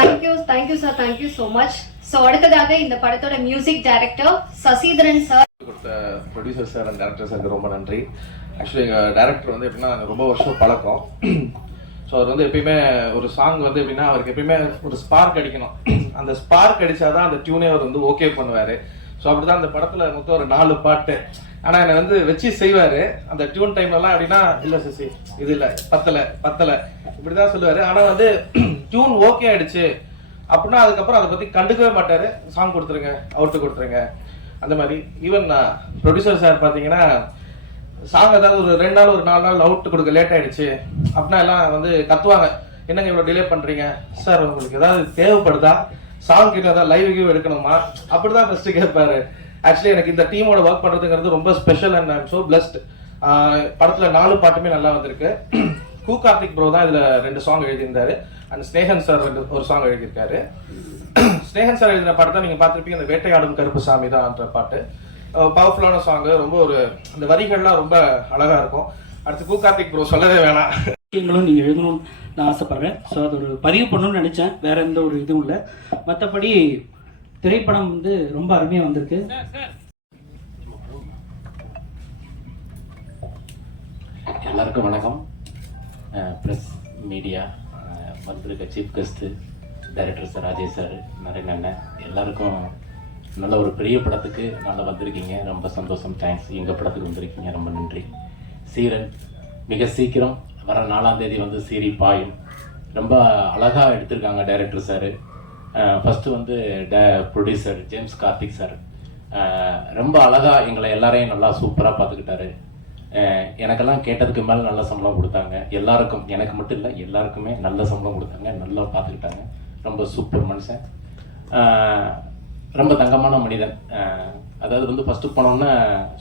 Thank you thank you sir thank you so much so அடுத்ததாக இந்த படத்தோட music director Sasidharan sir கொடுத்த producer sir and director sir ரொம்ப நன்றி. ஆக்சுவலி எங்கள் டேரக்டர் வந்து எப்படின்னா ரொம்ப வருஷம் பழக்கம். ஸோ அவர் வந்து எப்பயுமே ஒரு சாங் வந்து எப்படின்னா அவருக்கு எப்பயுமே ஒரு ஸ்பார்க் அடிக்கணும். அந்த ஸ்பார்க் அடித்தாதான் அந்த டியூனே அவர் வந்து ஓகே பண்ணுவார். ஸோ அப்படிதான் அந்த படத்தில் மொத்தம் ஒரு நாலு பாட்டு. ஆனால் என்னை வந்து வச்சு செய்வார். அந்த டியூன் டைம்லலாம் அப்படின்னா இல்லை சசி இது இல்லை பத்தலை பத்தலை. இப்படி தான் சொல்லுவார். ஆனால் வந்து டியூன் ஓகே ஆயிடுச்சு. அப்படின்னா அதுக்கப்புறம் அதை பற்றி கண்டுக்கவே மாட்டார். சாங் கொடுத்துருங்க அவுட்டு கொடுத்துருங்க. அந்த மாதிரி. ஈவன் ப்ரொடியூசர் சார் பார்த்தீங்கன்னா சாங் ஏதாவது ஒரு ரெண்டு நாள் ஒரு நாலு நாள் அவுட் கொடுக்க லேட் ஆயிடுச்சு. அப்படின்னா எல்லாம் வந்து கத்துவாங்க. என்னங்க இவ்வளோ டிலே பண்றீங்க? சார் உங்களுக்கு ஏதாவது தேவைப்படுதா? சாங் கிட்ட ஏதாவது லைவ் கிவ் எடுக்கணுமா? அப்படிதான் ஃபர்ஸ்ட் கேட்பாரு. ஆக்சுவலி எனக்கு இந்த டீமோட ஒர்க் பண்றதுங்கிறது ரொம்ப special and I'm so blessed படத்துல நாலு பாட்டுமே நல்லா வந்திருக்கு. கூ கார்த்திக் ப்ரோ தான் இதுல ரெண்டு சாங் எழுதியிருந்தாரு. அண்ட் ஸ்னேகன் சார் ரெண்டு ஒரு சாங் எழுதியிருக்காரு. ஸ்னேகன் சார் எழுதின பாட்டு தான் நீங்க பார்த்திருப்பீங்க அந்த வேட்டையாடும் கருப்பு சாமி தான்ன்ற பாட்டு. பவர்ஃபுல்லான சாங் ரொம்ப ஒரு அந்த வரிகள்லாம் ரொம்ப அழகா இருக்கும். அடுத்து கூ கார்த்திக் ப்ரோ சொல்லவே வேணாம். விஷயங்களும் நீங்கள் எழுதணும்னு நான் ஆசைப்பட்றேன். ஸோ அது ஒரு பதிவு பண்ணணும்னு நினச்சேன். வேற எந்த ஒரு இதுவும் இல்லை. மற்றபடி திரைப்படம் வந்து ரொம்ப அருமையாக வந்திருக்கு. எல்லாருக்கும் வணக்கம். ப்ரெஸ் மீடியா வந்திருக்க chief guest director sir Rajesh sir Naren அண்ணன் எல்லாருக்கும் நல்ல ஒரு பெரிய படத்துக்கு நல்லா வந்திருக்கீங்க. ரொம்ப சந்தோஷம். தேங்க்ஸ் எங்கள் படத்துக்கு வந்திருக்கீங்க. ரொம்ப நன்றி. சீரன் மிக சீக்கிரம் வர நாலாம் தேதி வந்து சீரி பாயும். ரொம்ப அழகாக எடுத்திருக்காங்க டைரக்டர் சார் ஃபஸ்ட்டு வந்து ட ப்ரொடியூசர் ஜேம்ஸ் கார்த்திக் சார் ரொம்ப அழகாக எங்களை எல்லாரையும் நல்லா சூப்பராக பார்த்துக்கிட்டாரு. எனக்கெல்லாம் கேட்டதுக்கு மேலே நல்ல சம்பளம் கொடுத்தாங்க. எல்லாருக்கும் எனக்கு மட்டும் இல்லை எல்லாருக்குமே நல்ல சம்பளம் கொடுத்தாங்க. நல்லா பார்த்துக்கிட்டாங்க ரொம்ப சூப்பர் மனுஷன். ரொம்ப தங்கமான மனிதன். அதாவது வந்து ஃபஸ்ட்டு போனோன்னே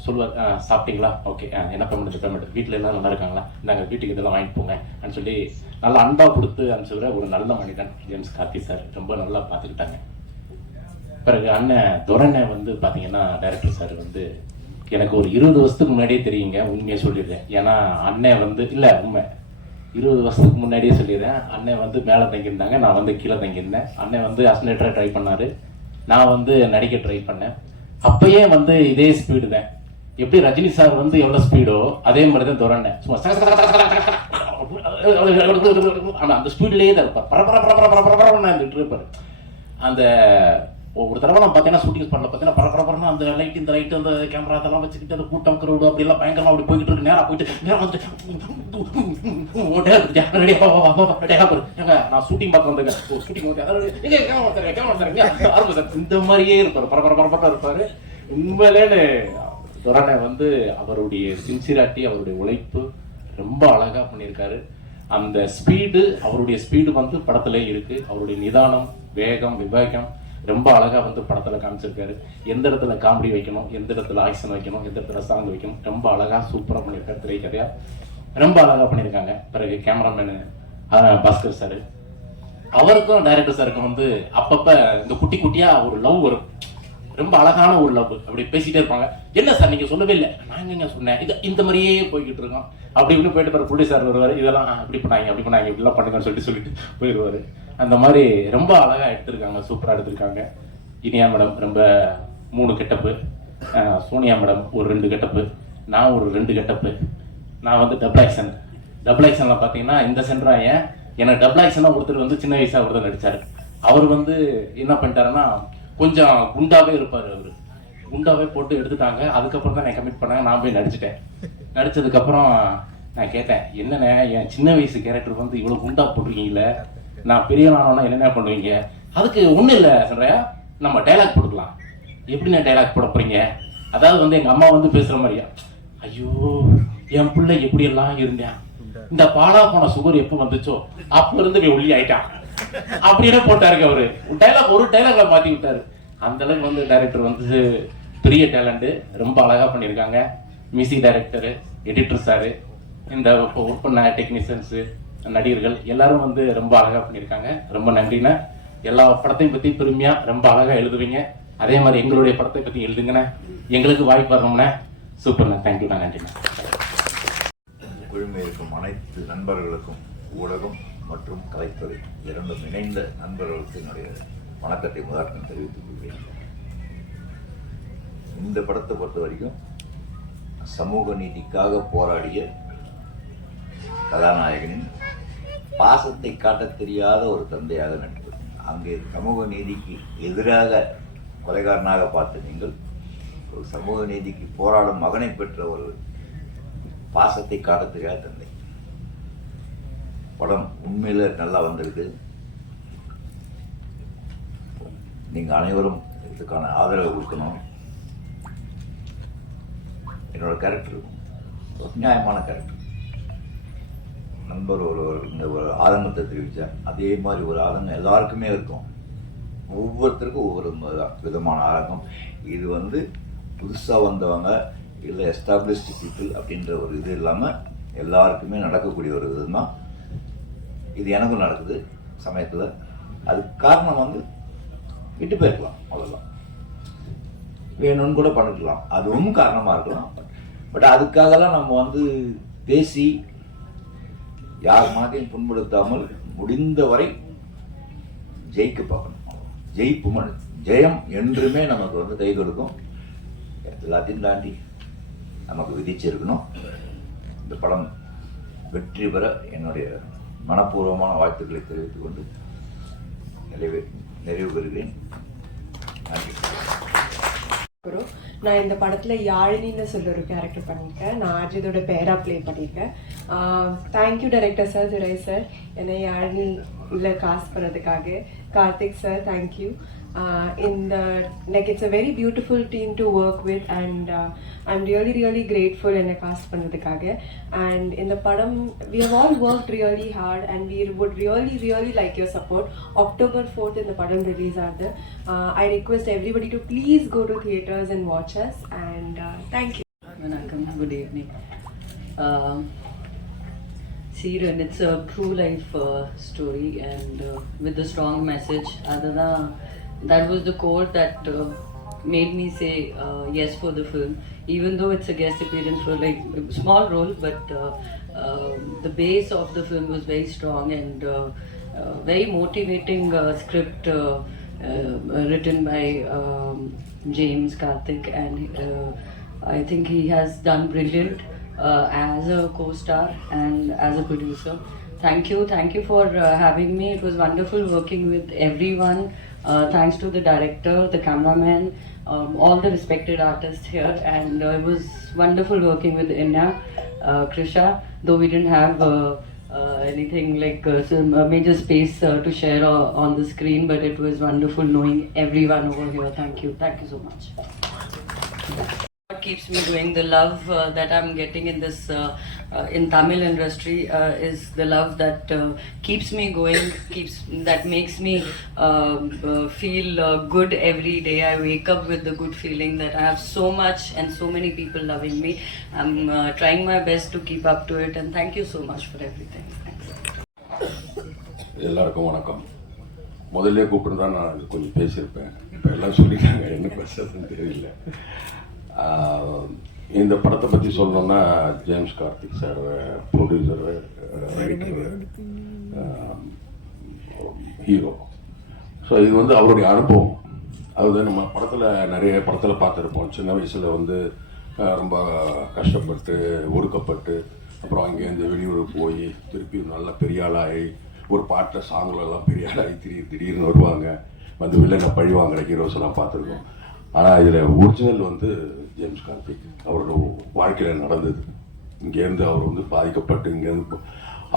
சொல்லுவார் சாப்பிட்டீங்களா? ஓகே என்ன பேமெண்ட் பேமெண்ட் வீட்டில் எல்லாம் நல்லா இருக்காங்களா? நாங்கள் வீட்டுக்கு இதெல்லாம் வாங்கிட்டு போங்க. அப்படின்னு சொல்லி நல்லா அன்பாக கொடுத்து அனுப்பிச்சுக்கிற ஒரு நல்ல மனிதன் ஜேம்ஸ் கார்த்தி சார். ரொம்ப நல்லா பார்த்துக்கிட்டாங்க பிறகு அண்ணன் துரண்ணை வந்து பார்த்தீங்கன்னா டைரக்டர் சார் வந்து எனக்கு ஒரு இருபது வருஷத்துக்கு முன்னாடியே தெரியுங்க உண்மையை சொல்லிடுறேன் ஏன்னா அண்ணன் வந்து இல்லை உண்மை இருபது வருஷத்துக்கு முன்னாடியே சொல்லிடுறேன் அண்ணன் வந்து மேலே தங்கியிருந்தாங்க நான் வந்து கீழே தங்கியிருந்தேன் அண்ணன் வந்து அசனேட்டராக ட்ரை பண்ணார் நான் வந்து நடிக்க ட்ரை பண்ணேன் அப்பயே வந்து இதே ஸ்பீடு தான் எப்படி ரஜினி சார் வந்து எவ்வளோ ஸ்பீடோ அதே மாதிரி தான் துரண்ணேன் சும்மா ஆனால் அந்த ஸ்பீட்லேயே தான் இருப்பார் பர பர இருந்துட்டு இருப்பார் அந்த ஒரு தடவை நான் பார்த்தீங்கன்னா ஷூட்டிங் ஸ்பாட்ல பார்த்தீங்கன்னா பர பர பரன்னு அந்த லைட் இந்த லைட் அந்த கேமரா அதெல்லாம் வச்சுக்கிட்டு அந்த கூட்டம் crowd அப்படி எல்லாம் அப்படி போய்கிட்டு இருக்கு. நேராக போயிட்டு நேரா வந்து நான் ஷூட்டிங் பார்க்க வந்திருக்கேன். ஷூட்டிங் இந்த மாதிரியே இருப்பார். பர பர இருப்பார். உண்மையிலேன்னு இருப்பாரு துரணை வந்து அவருடைய சின்சிராட்டி அவருடைய உழைப்பு ரொம்ப அழகாக பண்ணியிருக்காரு. அந்த ஸ்பீடு அவருடைய ஸ்பீடு வந்து படத்துல இருக்கு. அவருடைய நிதானம் வேகம் விவேகம் ரொம்ப அழகா வந்து படத்தில் காமிச்சிருக்காரு. எந்த இடத்துல காமெடி வைக்கணும் எந்த இடத்துல ஆக்ஷன் வைக்கணும் எந்த இடத்துல சாங் வைக்கணும் ரொம்ப அழகாக சூப்பராக பண்ணியிருக்காரு திரைக்கதையாக ரொம்ப அழகா பண்ணியிருக்காங்க. பிறகு கேமராமேனு பாஸ்கர் சார் அவருக்கும் டைரக்டர் சாருக்கும் வந்து அப்பப்போ இந்த குட்டி குட்டியா ஒரு லவ் வரும். ரொம்ப அழகான ஒரு லவ் அப்படி பேசிட்டே இருப்பாங்க. என்ன சார் நீங்க சொல்லவே இல்லை. நாங்கள் என்ன சொன்னேன்? இது இந்த மாதிரியே போய்கிட்டு இருக்கோம். அப்படி இப்படி போயிட்டு பிறகு புள்ளி சார் வருவார். இதெல்லாம் அப்படி இப்படி பண்ணாங்க அப்படி பண்ணாங்க இப்படிலாம் பண்ணுங்கன்னு சொல்லிட்டு சொல்லிட்டு போயிடுவாரு. அந்த மாதிரி ரொம்ப அழகா எடுத்திருக்காங்க சூப்பரா எடுத்திருக்காங்க. இனியா மேடம் ரொம்ப மூணு கெட்டப்பு. சோனியா மேடம் ஒரு ரெண்டு கெட்டப்பு. நான் ஒரு ரெண்டு கெட்டப்பு. நான் வந்து டபுள் ஆக்ஷன் டபுள் ஆக்ஷன்ல பாத்தீங்கன்னா இந்த சென்ட்ராயன் எனக்கு டபுள் ஆக்ஷனா ஒருத்தர் வந்து சின்ன வயசா ஒருத்தர் நடிச்சாரு. அவர் வந்து என்ன பண்ணிட்டாருன்னா கொஞ்சம் குண்டாவே இருப்பாரு அவரு. குண்டாவே போட்டு எடுத்துட்டாங்க. அதுக்கப்புறம் தான் நான் கமிட் பண்ணாங்க நான் போய் நடிச்சிட்டேன். நடிச்சதுக்கப்புறம் நான் கேட்டேன் என்னண்ணே என் சின்ன வயசு கேரக்டர் வந்து இவ்வளவு குண்டா போட்டிருக்கீங்களே நான் பெரிய ஆனவனா என்னென்ன பண்ணுவீங்க? அதுக்கு ஒண்ணும் இல்லை சொல்றியா நம்ம டைலாக் போட்டுக்கலாம். எப்படி நான் டைலாக் போட போறீங்க? அதாவது வந்து எங்க அம்மா வந்து பேசுற மாதிரியா? ஐயோ என் பிள்ளை எப்படி எல்லாம் இருந்தேன்? இந்த பாலா போன சுகர் எப்போ வந்துச்சோ அப்போ இருந்து இவன் ஒல்லி ஆயிட்டான். அப்படின்னு போட்டாருங்க அவரு. டைலாக் ஒரு டைலாக்ல மாற்றி விட்டாரு. அந்த அளவுக்கு வந்து டைரக்டர் வந்து பெரிய டேலண்ட் ரொம்ப அழகா பண்ணியிருக்காங்க. மியூசிக் டைரக்டரு எடிட்டர் சாரு இந்த ஒர்க் பண்ண டெக்னீஷியன்ஸு நடிகர்கள் எல்லாரும் வந்து ரொம்ப அழகா பண்ணியிருக்காங்க. ரொம்ப நன்றிண்ணே. எல்லா படத்தையும் பத்தி பெருமையா ரொம்ப அழகா எழுதுவீங்க. அதே மாதிரி எங்களுடைய படத்தை பத்தி எழுதுங்கண்ணே. எங்களுக்கு வாய்ப்பு வரணும்ண்ணே. சூப்பர்ண்ணே. தேங்க்யூண்ணா நன்றிண்ணே. குழுமை இருக்கும் அனைத்து நண்பர்களுக்கும் ஊடகம் மற்றும் கலைத்துறை இரண்டும் இணைந்த நண்பர்களுக்கு என்னுடைய வணக்கத்தை முதற்கம் தெரிவித்துக் கொள்கிறேன். இந்த படத்தை பொறுத்த வரைக்கும் சமூக நீதிக்காக போராடிய கதாநாயகனின் பாசத்தை காட்டத் தெரியாத ஒரு தந்தையாக நடிப்பது அங்கே சமூக நீதிக்கு எதிராக கொலைகாரனாக பார்த்த நீங்கள் ஒரு சமூக நீதிக்கு போராடும் மகனை பெற்ற ஒரு பாசத்தை காட்ட தெரியாத தந்தை. படம் உண்மையில் நல்லா வந்திருக்கு. நீங்கள் அனைவரும் இதுக்கான ஆதரவு கொடுக்கணும். என்னோட கேரக்டர் ஒரு நியாயமான கேரக்டர் நண்பர் ஒருவர் இந்த ஒரு ஆதங்கத்தை தெரிவித்தார் அதே மாதிரி ஒரு ஆதங்கம் எல்லாருக்குமே இருக்கும். ஒவ்வொருத்தருக்கும் ஒவ்வொரு விதமான ஆதங்கம். இது வந்து புதுசாக வந்தவங்க இல்லை எஸ்டாப்ளிஷ்டு பீப்புள் அப்படின்ற ஒரு இது இல்லாமல் எல்லாருக்குமே நடக்கக்கூடிய ஒரு இதுதான். இது எனக்கும் நடக்குது சமயத்தில். அதுக்கு காரணம் வந்து விட்டு போயிருக்கலாம் அவ்வளோதான் வேணும்னு கூட பண்ணிக்கலாம் அதுவும் காரணமாக இருக்கலாம். பட் அதுக்காகலாம் நம்ம வந்து பேசி யார் மாதிரியும் புண்படுத்தாமல் முடிந்த வரை ஜெயிக்க பார்க்கணும். ஜெயிப்பு மனு ஜெயம் என்றுமே நமக்கு வந்து கை கொடுக்கும். எல்லாத்தையும் தாண்டி நமக்கு விதிச்சிருக்கணும் இந்த படம் வெற்றி பெற என்னுடைய மனப்பூர்வமான வாழ்த்துக்களை தெரிவித்துக் கொண்டு நிறைவு நிறைவு பெறுகிறேன். நன்றி. அப்புறம் நான் இந்த படத்துல யாழினின்னு சொல்ல ஒரு கேரக்டர் பண்ணியிருக்கேன். நான் அஜிதோட பேரா ப்ளே பண்ணியிருக்கேன். Thank you director sir Durai sir என்னை யாழினியில் காசு பண்ணதுக்காக. Karthik sir thank you இந்த like it's a very beautiful team to work with and I'm really really grateful என்னை காஸ்ட் பண்ணதுக்காக அண்ட் இந்த படம் we have all work really hard and we would really really like your support october 4th இந்த படம் release ஆகுது I request everybody to please go to theatres and watch us and thank you Vanakkam, good evening. Um, Siren, it's a true life uh, story and uh, with a strong message. that was the core that uh, made me say uh, yes for the film, even though it's a guest appearance for like a small role, but uh, um the base of the film was very strong and uh, uh, very motivating uh, script uh, uh, written by um, James Karthik and. Uh, I think he has done brilliant uh, as a co-star and as a producer. Thank you, thank you for uh, having me. It was wonderful working with everyone. Uh, thanks to the director, the cameraman, um, all the respected artists here, and uh, it was wonderful working with Inna, uh, Krisha. Though we didn't have. Uh, uh, anything like uh, some uh, major space uh, to share uh, on the screen, but it was wonderful knowing everyone over here. Thank you, thank you so much what keeps me doing the love uh, that i'm getting in this uh, uh, in tamil industry uh, is the love that uh, keeps me going keeps that makes me um, uh, feel uh, good every day i wake up with the good feeling that i have so much and so many people loving me i'm uh, trying my best to keep up to it and thank you so much for everything Thanks. எல்லாருக்கும் வணக்கம் முதல்ல கூப்பிட்டுருந்தா நான் கொஞ்சம் பேசியிருப்பேன் இப்போ எல்லாம் சொல்லிட்டாங்க என்ன பேசுறதுன்னு தெரியல ஆஹ் இந்த படத்தை பற்றி சொல்லணும்னா James Karthik sir producer writer hero so இது வந்து அவருடைய அனுபவம். அது நம்ம படத்தில் நிறைய படத்தில் பார்த்துருப்போம். சின்ன வயசில் வந்து ரொம்ப கஷ்டப்பட்டு ஒடுக்கப்பட்டு அப்புறம் அங்கேருந்து வெளியூர் போய் திருப்பி நல்ல பெரிய ஆளாகி ஒரு பாட்டை சாங்கிலெல்லாம் பெரியாளாகி பெரிய ஆளாகி திடீர் திடீர்னு வருவாங்க. வந்து வில்லனை பழி வாங்குற ஹீரோஸ் எல்லாம் பார்த்துருக்கோம். ஆனால் இதில் ஒரிஜினல் வந்து ஜேம்ஸ் கார்த்திக் அவரோட வாழ்க்கையில் நடந்தது. இங்கேருந்து அவர் வந்து பாதிக்கப்பட்டு இங்கேருந்து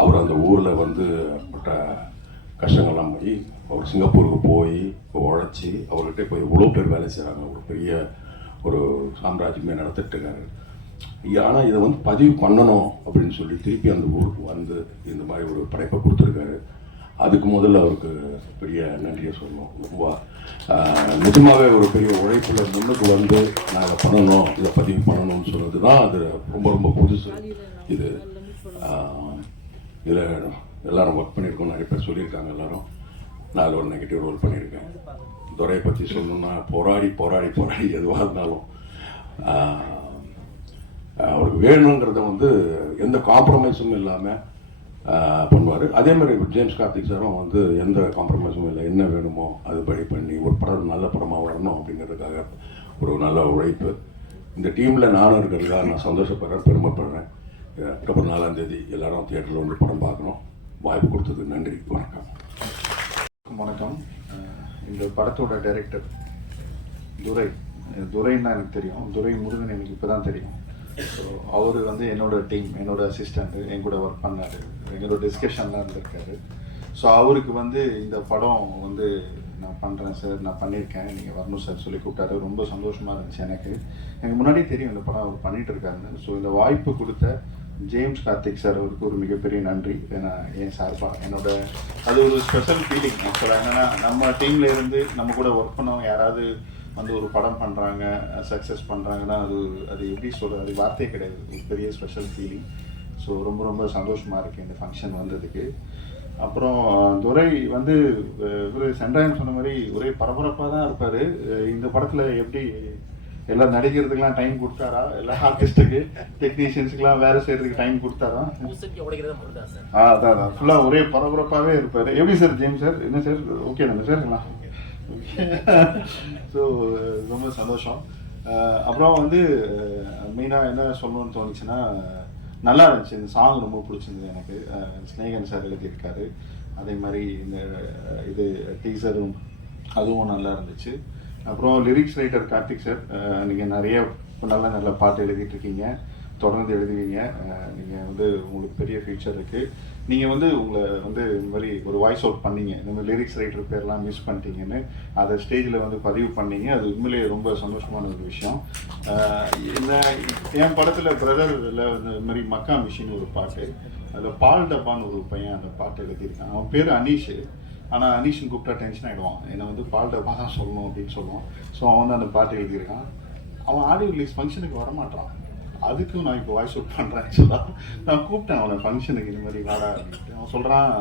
அவர் அந்த ஊரில் வந்து பட்ட கஷ்டங்கள்லாம் போய் அவர் சிங்கப்பூருக்கு போய் உழைச்சி அவர்கிட்ட போய் இவ்வளோ பேர் வேலை செய்கிறாங்க ஒரு பெரிய ஒரு சாம்ராஜ்யமே நடத்திட்டுருக்காரு ஆனால் இதை வந்து பதிவு பண்ணணும் அப்படின்னு சொல்லி திருப்பி அந்த ஊருக்கு வந்து இந்த மாதிரி ஒரு படைப்பை கொடுத்துருக்காரு. அதுக்கு முதல்ல அவருக்கு பெரிய நன்றியை சொல்லணும். ரொம்ப நிஜமாகவே ஒரு பெரிய உழைப்பில் முன்னுக்கு வந்து நாங்கள் பண்ணணும் இதை பதிவு பண்ணணும்னு சொன்னது தான் அது ரொம்ப ரொம்ப புதுசு. இது இதில் எல்லாரும் ஒர்க் பண்ணியிருக்கோம் நிறைய பேர் சொல்லியிருக்காங்க எல்லாரும். நான் அதில் ஒரு நெகட்டிவ் ரோல் பண்ணியிருக்கேன். துறையை பற்றி சொல்லணும்னா போராடி போராடி போராடி எதுவாக இருந்தாலும் அவருக்கு வேணுங்கிறத வந்து எந்த காம்ப்ரமைஸும் இல்லாமல் பண்ணுவார். அதே மாதிரி ஜேம்ஸ் கார்த்திக் சாரும் வந்து எந்த காம்ப்ரமைஸும் இல்லை என்ன வேணுமோ அது படி பண்ணி ஒரு படம் நல்ல படமாக வரணும் அப்படிங்கிறதுக்காக ஒரு நல்ல உழைப்பு. இந்த டீமில் நானும் இருக்கிறதுக்காக நான் சந்தோஷப்படுறேன் பெருமைப்படுறேன். அக்டோபர் நாலாம் தேதி எல்லாரும் தியேட்டரில் வந்து படம் பார்க்கணும். வாய்ப்பு கொடுத்ததுக்கு நன்றி வணக்கம். வணக்கம். இந்த படத்தோட டைரக்டர் துரை. துரைன்னு எனக்கு தெரியும். துரை முருகன் எனக்கு இப்போ தான் தெரியும். ஸோ அவர் வந்து என்னோட டீம் என்னோட அசிஸ்டண்ட் என் கூட ஒர்க் பண்ணார். எங்களோட டிஸ்கஷன்லாம் இருந்திருக்காரு ஸோ அவருக்கு வந்து இந்த படம் வந்து நான் பண்ணுறேன் சார் நான் பண்ணியிருக்கேன். நீங்கள் வரணும் சார் சொல்லி கூப்பிட்டாரு. ரொம்ப சந்தோஷமாக இருந்துச்சு எனக்கு. எனக்கு முன்னாடியே தெரியும் இந்த படம் அவர் பண்ணிட்டு இருக்காருன்னு. ஸோ இந்த வாய்ப்பு கொடுத்த ஜேம்ஸ் கார்த்திக் சார் அவருக்கு ஒரு மிகப்பெரிய நன்றி. ஏன்னா என் சார்பாக என்னோட அது ஒரு ஸ்பெஷல் ஃபீலிங் ஆக்சுவலாக என்னென்னா நம்ம டீம்ல இருந்து நம்ம கூட ஒர்க் பண்ணவங்க யாராவது வந்து ஒரு படம் பண்ணுறாங்க சக்ஸஸ் பண்ணுறாங்கன்னா அது அது எப்படி சொல்கிறது அது வார்த்தையே கிடையாது. ஒரு பெரிய ஸ்பெஷல் ஃபீலிங் ஸோ ரொம்ப ரொம்ப சந்தோஷமாக இருக்குது இந்த ஃபங்க்ஷன் வந்ததுக்கு. அப்புறம் துரை வந்து இவரு சென்றாயம் சொன்ன மாதிரி ஒரே பரபரப்பாக தான் இருப்பார். இந்த படத்தில் எப்படி எல்லாம் நடிக்கிறதுக்கெல்லாம் டைம் கொடுத்தாரா? எல்லா ஆர்டிஸ்ட்டுக்கு டெக்னீஷியன்ஸுக்கெல்லாம் வேலை செய்யறதுக்கு டைம் கொடுத்தாரா? ஆ அதான் அதான் ஃபுல்லாக ஒரே பரபரப்பாகவே இருப்பார். எப்படி சார் ஜேம்ஸ் சார்? என்ன சார்? ஓகே தானே சார்? எல்லாம் ஸோ uh, ரொம்ப சந்தோஷம். Uh, அப்புறம் வந்து uh, மெயினாக என்ன சொல்லணும்னு தோணுச்சுன்னா நல்லா இருந்துச்சு. இந்த சாங் ரொம்ப பிடிச்சிருந்தது எனக்கு. ஸ்னேகன் சார் எழுதியிருக்காரு. அதே மாதிரி இந்த இது டீசரும் அதுவும் நல்லா இருந்துச்சு. அப்புறம் லிரிக்ஸ் ரைட்டர் கார்த்திக் சார் நீங்கள் நிறைய நல்ல நல்ல பாட்டு எழுதிட்டு இருக்கீங்க. தொடர்ந்து எழுதுவீங்க. நீங்கள் நீங்க வந்து உங்களுக்கு பெரிய ஃபியூச்சர் இருக்கு. நீங்க வந்து உங்களை வந்து இந்த மாதிரி ஒரு வாய்ஸ் அவுட் பண்ணீங்க. இந்த மாதிரி லிரிக்ஸ் ரைட்டர் பேர்லாம் மிஸ் பண்ணிட்டீங்கன்னு அதை ஸ்டேஜில் வந்து பதிவு பண்ணீங்க. அது உண்மையிலேயே ரொம்ப சந்தோஷமான ஒரு விஷயம். இந்த என் படத்தில் பிரதரில் இந்த மாதிரி மக்கா மிஷின் ஒரு பாட்டு. அதில் பால் டப்பான்னு ஒரு பையன் அந்த பாட்டு எழுதியிருக்கான். அவன் பேர் அனீஷ். ஆனால் அனீஷன் கூப்பிட்டா டென்ஷன் ஆகிடுவான் என்னை வந்து பால் டப்பா தான் சொல்லணும் அப்படின்னு சொல்லுவான். ஸோ அவன் வந்து அந்த பாட்டு எழுதியிருக்கான். அவன் ஆடியோ ரிலீஸ் ஃபங்க்ஷனுக்கு வரமாட்டான். அதுக்கும் நான் இப்போ வாய்ஸ் அவுட் பண்ணுறேன் ஆக்சுவலாக நான் கூப்பிட்டேன் அவனை ஃபங்க்ஷனுக்கு இந்த மாதிரி வாடா அப்படின்ட்டு. அவன் சொல்கிறான்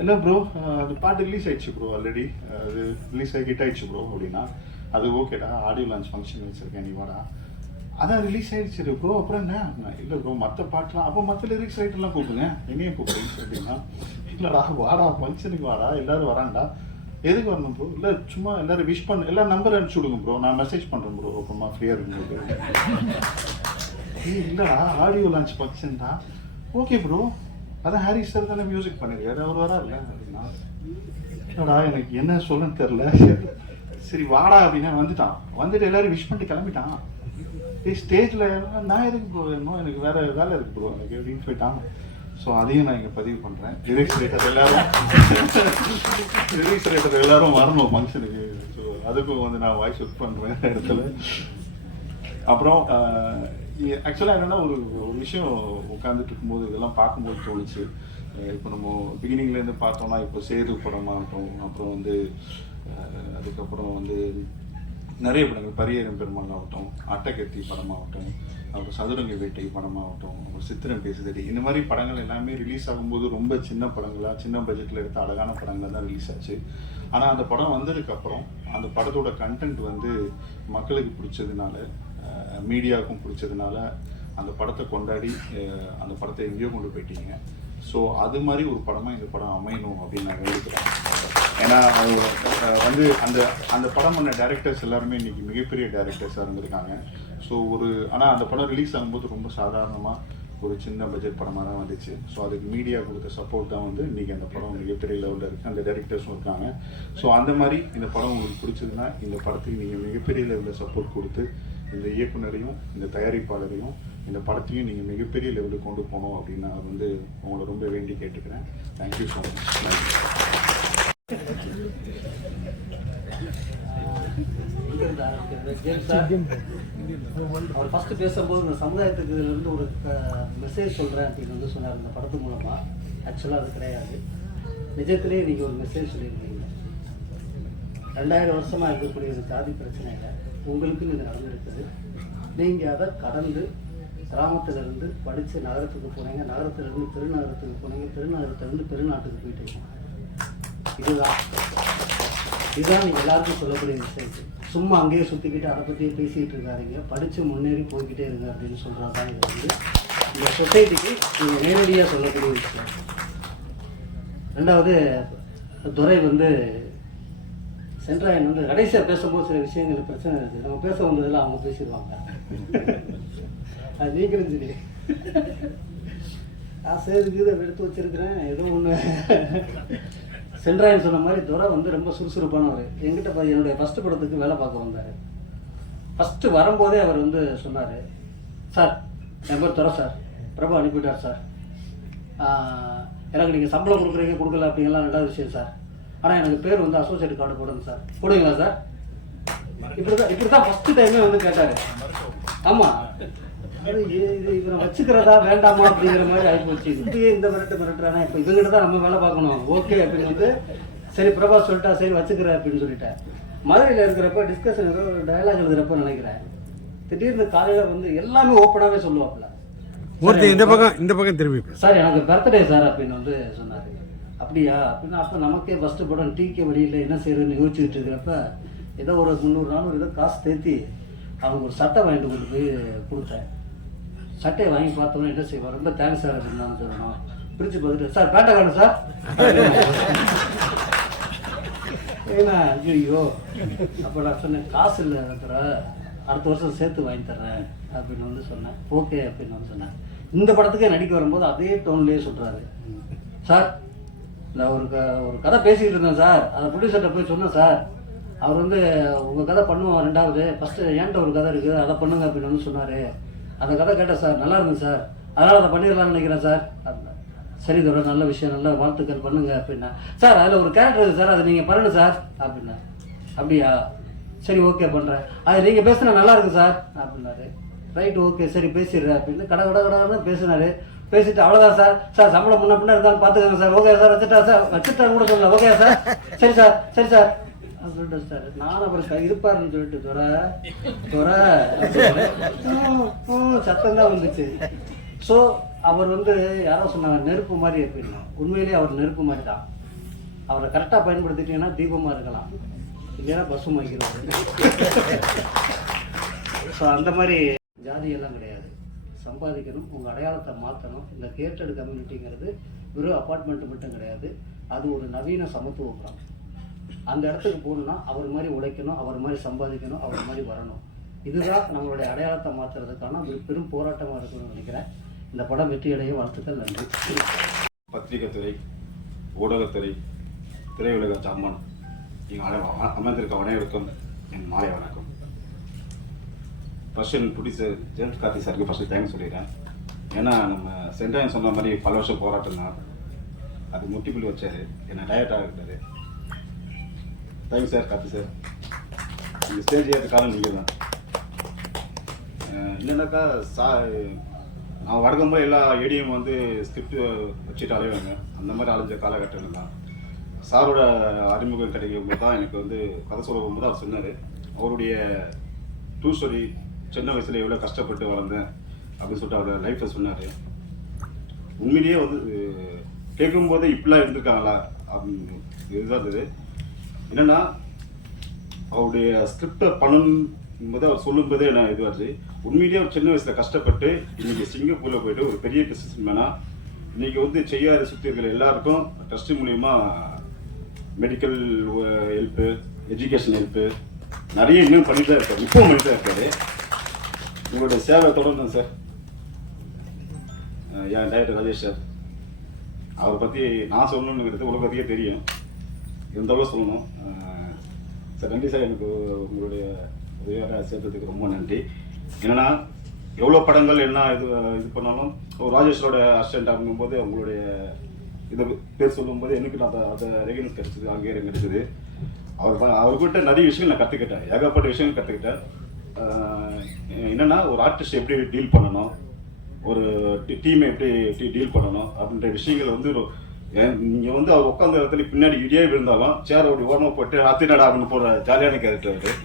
இல்லை ப்ரோ அது பாட்டு ரிலீஸ் ஆயிடுச்சு ப்ரோ ஆல்ரெடி அது ரிலீஸ் ஆகி ஹிட் ஆயிடுச்சு ப்ரோ அப்படின்னா அது ஓகேடா ஆடியோ லான்ச் ஃபங்க்ஷன் வச்சுருக்கேன் நீ வாடா. அதான் ரிலீஸ் ஆயிடுச்சு ப்ரோ அப்புறம் என்ன? இல்லை ப்ரோ மற்ற பாட்டுலாம் அப்போ மற்ற லிரிக்ஸ் ரைட்டர்லாம் கூப்பிடுங்க. என்னையும் கூப்பிடுங்க அப்படின்னா இல்லைடா வாடா ஃபங்க்ஷனுக்கு வாடா எல்லோரும் வராண்டா எதுக்கு வரணும் ப்ரோ இல்லை சும்மா எல்லாரும் விஷ் பண்ண. எல்லா நம்பர் அனுப்பிச்சு விடுங்க ப்ரோ நான் மெசேஜ் பண்ணுறேன் ப்ரோ அப்புறமா ஃப்ரீயாக இருக்கும்போது இல்லைடா ஆடியோ லான்ச் ஃபங்க்ஷன் தான் ஓகே ப்ரோ அதான் ஹாரி சார் தானே மியூசிக் பண்ணிருக்காரு. அவர் வராருல்ல அப்படின்னா இல்லடா எனக்கு என்ன சொல்லன்னு தெரில சரி வாடா அப்படின்னா வந்துட்டான். வந்துட்டு எல்லாரும் விஷ் பண்ணிட்டு கிளம்பிட்டான். ஸ்டேஜில் நான் எதுக்கு ப்ரோ வேணும்? எனக்கு வேற வேலை இருக்கு ப்ரோ எனக்கு அப்படின்னு போயிட்டான். ஸோ அதையும் நான் இங்கே பதிவு பண்ணுறேன் லிரிக்ஸ் ரைட்டர் எல்லாரும் லிரிக்ஸ் ரைட்டர் எல்லாரும் வரணும் ஃபங்க்ஷனுக்கு ஸோ அதுக்கும் வந்து நான் வாய்ஸ் ஒர்க் பண்ணுறேன் இடத்துல. அப்புறம் ஆக்சுவலாக என்னென்னா ஒரு ஒரு விஷயம் உட்காந்துட்டு இருக்கும்போது இதெல்லாம் பார்க்கும்போது தோணுச்சு. இப்போ நம்ம பிகினிங்லேருந்து பார்த்தோம்னா இப்போ சேது படமாகட்டும் அப்புறம் வந்து அதுக்கப்புறம் வந்து நிறைய படங்கள். பரியேறும் பெருமாள் ஆகட்டும் அட்டகத்தி படமாகட்டும் அப்புறம் சதுரங்க வேட்டை படமாகட்டும் அப்புறம் சித்திரம் பேசுதடி இந்த மாதிரி படங்கள் எல்லாமே ரிலீஸ் ஆகும்போது ரொம்ப சின்ன படங்களாக சின்ன பட்ஜெட்டில் எடுத்த அழகான படங்கள் தான் ரிலீஸ் ஆச்சு. ஆனால் அந்த படம் வந்ததுக்கப்புறம் அந்த படத்தோட கண்டென்ட் வந்து மக்களுக்கு பிடிச்சதுனால மீடியாவுக்கும் பிடிச்சதுனால அந்த படத்தை கொண்டாடி அந்த படத்தை எங்கேயோ கொண்டு போயிட்டீங்க. ஸோ அது மாதிரி ஒரு படமாக இந்த படம் அமையணும் அப்படின்னு நான் வேண்டிக்கிறேன். ஏன்னா அவங்க, வந்து அந்த அந்த படம் பண்ண டேரக்டர்ஸ் எல்லாருமே இன்னைக்கு மிகப்பெரிய டேரக்டர்ஸாக இருந்திருக்காங்க. ஸோ ஒரு ஆனால் அந்த படம் ரிலீஸ் ஆகும்போது ரொம்ப சாதாரணமாக ஒரு சின்ன பட்ஜெட் படமாக தான் வந்துச்சு. ஸோ அதுக்கு மீடியா கொடுத்த சப்போர்ட் தான் வந்து இன்றைக்கி அந்த படம் மிகப்பெரிய லெவலில் இருக்குது அந்த டேரக்டர்ஸும் இருக்காங்க. ஸோ அந்த மாதிரி இந்த படம் உங்களுக்கு பிடிச்சதுன்னா இந்த படத்துக்கு நீங்கள் மிகப்பெரிய லெவலில் சப்போர்ட் கொடுத்து இந்த இயக்குனரையும் இந்த தயாரிப்பாளரையும் இந்த படத்தையும் நீங்கள் மிகப்பெரிய லெவலுக்கு கொண்டு போகணும் அப்படின்னு நான் வந்து உங்களை ரொம்ப வேண்டி கேட்டுக்கிறேன். தேங்க்யூ ஸோ மச் நன்றி அவர் ஃபர்ஸ்ட் பேசும்போது இந்த சமுதாயத்துக்கு இருந்து ஒரு மெசேஜ் சொல்கிறேன் அப்படின்னு வந்து சொன்னார் இந்த படத்து மூலமாக ஆக்சுவலாக அது கிடையாது. நிஜத்திலேயே நீங்கள் ஒரு மெசேஜ் சொல்லியிருக்கீங்க. ரெண்டாயிரம் வருஷமாக இருக்கக்கூடிய இந்த ஜாதி பிரச்சனையில் உங்களுக்குன்னு இது நடந்திருக்குது. நீங்கள் அதை கடந்து கிராமத்திலிருந்து படித்து நகரத்துக்கு போனீங்க. நகரத்திலிருந்து பெருநகரத்துக்கு போனீங்க. பெருநகரத்திலிருந்து பெருநாட்டுக்கு போயிட்டீங்க. இதுதான். இதுதான் நீங்கள் எல்லாருக்கும் சொல்லக்கூடிய மெசேஜ் சும்மா அங்கேயே சுற்றிக்கிட்டு அதை பற்றியே பேசிக்கிட்டு இருக்காதீங்க. படித்து முன்னேறி போய்கிட்டே இருங்க அப்படின்னு சொல்கிறது தான் இது வந்து இந்த சொசைட்டிக்கு நீங்கள் நேரடியாக சொல்லக்கூடிய விஷயம். ரெண்டாவது துரை வந்து சென்ட்ராயன் வந்து கடைசியாக பேசும்போது சில விஷயங்கள் பிரச்சனை இருக்குது நம்ம பேச வந்ததில் அவங்க பேசிடுவாங்க. அது நீங்களும் சரி காசு இருக்குது எடுத்து வச்சிருக்கிறேன். ஏதோ ஒன்று சென்ட்ராயன் சொன்ன மாதிரி துரை வந்து ரொம்ப சுறுசுறுப்பானவர். எங்கிட்ட என்னுடைய ஃபஸ்ட்டு படத்துக்கு வேலை பார்க்க வந்தார். ஃபஸ்ட்டு வரும்போதே அவர் வந்து சொன்னார் சார் என் பேர் துரை சார். பிரபு அனுப்பிவிட்டார் சார். எனக்கு நீங்கள் சம்பளம் கொடுக்குறீங்க கொடுக்கல அப்படிங்கலாம் ரெண்டாவது விஷயம் சார். ஆனால் எனக்கு பேர் வந்து அசோசியேட் கார்டு போடுங்க சார். போடுவீங்களா சார்? இப்படி தான் இப்படி தான் ஃபஸ்ட்டு டைமே வந்து கேட்டார். ஆமாம் இவரை வச்சுக்கிறதா வேண்டாமா அப்படிங்கிற மாதிரி ஆகிப்போச்சு இப்படியே இந்த மிரட்டு மிரட்டுறானே இப்போ இவங்ககிட்ட தான் நம்ம வேலை பார்க்கணும். ஓகே அப்படின்னு வந்து சரி பிரபா சொல்லிட்டா சரி வச்சுக்கிறேன் அப்படின்னு சொல்லிட்டேன். மதுரையில் இருக்கிறப்ப டிஸ்கஷன் டயலாக் எழுதுறப்ப நினைக்கிறேன் திடீர்னு காலையில் வந்து எல்லாமே ஓப்பனாகவே சொல்லுவாப்புல. மூர்த்தி இந்த பக்கம் இந்த பக்கம் திரும்பி. சார் எனக்கு பர்த்டே சார் அப்படின்னு வந்து சொன்னார். அப்படியா? அப்படின்னு அப்போ நமக்கே ஃபஸ்ட்டு படம் டிகே வழியில் என்ன செய்யறதுன்னு யோசிச்சுக்கிட்டு இருக்கிறப்ப ஏதோ ஒரு முந்நூறு நானூறு ஏதோ காசு தேத்தி அவங்க ஒரு சட்டை வாங்கிட்டு கொண்டு போய் கொடுத்தேன். சட்டையை வாங்கி பார்த்தோம்னா என்ன செய்வார்? ரொம்ப தேங்க்ஸ் சார் அப்படின்னு தான் சொல்லணும் பிரித்து பார்த்துட்டு சார் பேட்டை காணும் சார். ஏன்னா ஐயோ அப்போ நான் சொன்னேன் காசு இல்லை இருக்கிற அடுத்த வருஷம் சேர்த்து வாங்கி தர்றேன். அப்படின்னு வந்து சொன்னேன். ஓகே அப்படின்னு வந்து சொன்னேன் இந்த படத்துக்கே நடிக்க வரும்போது அதே டோன்லேயே சொல்கிறாரு சார் நான் ஒரு க ஒரு கதை பேசிக்கிட்டு இருந்தேன் சார். அதை ப்ரொடியூசர்கிட்ட போய் சொன்னேன் சார். அவர் வந்து உங்கள் கதை பண்ணுவோம் ரெண்டாவது. ஃபஸ்ட்டு ஏன்ட்ட ஒரு கதை இருக்குது. அதை பண்ணுங்க அப்படின்னு வந்து சொன்னார். அந்த கதை கேட்டேன் சார் நல்லா இருந்துச்சு சார். அதனால் அதை பண்ணிடலாம்னு நினைக்கிறேன் சார். அப்படின்னா சரி தோற நல்ல விஷயம் நல்ல வாழ்த்துக்கள் பண்ணுங்க அப்படின்னா. சார் அதில் ஒரு கேரக்டர் இருக்குது சார் அதை நீங்கள் பண்ணணும் சார் அப்படின்னா. அப்படியா? சரி ஓகே பண்ணுறேன் அது நீங்கள் பேசுனா நல்லா இருக்கு சார் அப்படின்னாரு. ரைட் ஓகே சரி பேசிடுறேன் அப்படின்னு கட கட கடன்னு பேசினாரு. பேசிட்டு அவ்வளோதான் சார். சார் சம்பளம் முன்ன பின்ன இருந்தாலும் பார்த்துக்கோங்க சார். ஓகே சார் வச்சுட்டா சார்? வச்சுட்டா கூட சொல்லல. Okay sir? சரி சார் சரி சார். சொல்லிட்டு சார். நான் அவர் கை இருப்பாருன்னு சொல்லிட்டு துற துற சத்தம் தான் வந்துச்சு. ஸோ அவர் வந்து யாரோ சொன்னாங்க நெருப்பு மாதிரி அப்படின்னா. உண்மையிலேயே அவர் நெருப்பு மாதிரி தான். அவரை கரெக்டாக பயன்படுத்திட்டீங்கன்னா தீபமாக இருக்கலாம். இல்லைன்னா பஸ்ஸும் வாங்கிடுவாரு ஸோ அந்த மாதிரி ஜாதியெல்லாம் கிடையாது. சம்பாதிக்கணும் உங்கள் அடையாளத்தை மாற்றணும் இந்த கேட்டட் கம்யூனிட்டிங்கிறது வெறும் அப்பார்ட்மெண்ட் மட்டும் கிடையாது. அது ஒரு நவீன சமத்துவபுரம் அந்த இடத்துக்கு போகணுன்னா அவர் மாதிரி உழைக்கணும் அவர் மாதிரி சம்பாதிக்கணும் அவர் மாதிரி வரணும். இதுதான் நம்மளுடைய அடையாளத்தை மாற்றுறதுக்கான ஒரு பெரும் போராட்டமாக இருக்கும்னு நினைக்கிறேன். இந்த படம் வெற்றியடைய வாழ்த்துக்கள் நன்றி. பத்திரிகை துறை ஊடகத்துறை திரையுலக சம்மன் நீங்கள் அமைந்திருக்க அனைவருக்கும் என் மாலை வணக்கம். ஃபர்ஸ்ட் என் ப்ரொடியூசர் ஜேம்ஸ் கார்த்தி சாருக்கு ஃபஸ்ட்டு தேங்க்ஸ் சொல்லிடுறேன். ஏன்னா நம்ம சென்ட்ராயன் சொன்ன மாதிரி பல வருஷம் போராட்டம் தான். அது முட்டிப்புள்ளி வச்சார். என்னை டயர்ட் ஆகிட்டாரு thank you sir Karthi sir. இந்த ஸ்டேஜ் ஏற்ற காலம் நீங்கள் தான் என்னன்னாக்கா சா நான் வழக்கம்போது எல்லா ஏடிஎம் வந்து ஸ்கிரிப்ட் வச்சுட்டு அலைவாங்க. அந்த மாதிரி அலைஞ்ச காலகட்டங்கள் தான். சாரோட அறிமுகம் கிடைக்கும் போது தான் எனக்கு வந்து கதை சொல்ல போகும்போது அவர் சொன்னார் அவருடைய டூ ஸ்டோரி சின்ன வயசில் எவ்வளோ கஷ்டப்பட்டு வளர்ந்தேன் அப்படின்னு சொல்லிட்டு அவரோட லைஃப்பை சொன்னார். உண்மையிலேயே வந்து கேட்கும்போது இப்படிலாம் இருந்திருக்காங்களா? அப்படின்னு இதுதான் இருந்தது. என்னன்னா அவருடைய ஸ்கிரிப்டை பண்ணணும் போது அவர் சொல்லும்போதே நான் இதுவாச்சு உண்மையிலேயே அவர் சின்ன வயசுல கஷ்டப்பட்டு இன்னைக்கு சிங்கப்பூர்ல போயிட்டு ஒரு பெரிய பிசினஸ் மேனா இன்னைக்கு வந்து செய்யாத சுற்றி இருக்கிற எல்லாருக்கும் ட்ரஸ்ட் மூலியமா மெடிக்கல் ஹெல்ப்பு எஜுகேஷன் ஹெல்ப்பு நிறைய இன்னும் பண்ணிட்டு தான் இருக்காரு. இப்போ பண்ணிட்டு தான் இருக்காரு. உங்களுடைய சேவை தொடரணும் சார் என் டைரக்டர் ராஜேஷ் சார். அவரை பற்றி நான் சொல்லணுங்கிறது உலகத்தையே தெரியும். இருந்தாலும் சொல்லணும். சார் நன்றி சார். எனக்கு உங்களுடைய உதவியாக சேர்த்ததுக்கு ரொம்ப நன்றி. என்னன்னா எவ்வளோ படங்கள் என்ன இது இது பண்ணாலும் ஒரு ராஜேஷோட அசிஸ்டண்ட் ஆகும்போது அவங்களுடைய இதை பேர் சொல்லும்போது எனக்கு நான் அதை அதை ரெகனைஸ் கிடச்சிது அங்கீகாரம் கிடச்சிது. அவர் அவர்கிட்ட நிறைய விஷயங்கள் நான் கற்றுக்கிட்டேன் ஏகப்பட்ட விஷயங்கள் கற்றுக்கிட்டேன் என்னென்னா ஒரு ஆர்டிஸ்ட் எப்படி டீல் பண்ணணும் ஒரு டீமை எப்படி எப்படி டீல் பண்ணணும் அப்படின்ற விஷயங்கள் வந்து இங்கே வந்து அவர் உட்காந்த இடத்துல பின்னாடி இடியே விழுந்தாலும் சேர் அப்படி ஓரமாக போட்டு அத்தினடா அப்படின்னு போகிற ஜாலியான கேரக்டர் அவர்.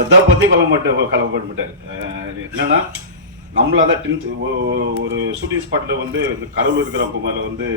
எதை பற்றி கொல்ல மாட்டார் கலப்பட மாட்டார். என்னென்னா நம்மளாக தான் டென்த் ஒரு ஷூட்டிங் ஸ்பாட்டில் வந்து இந்த கடவுள் இருக்கிற மேலே வந்து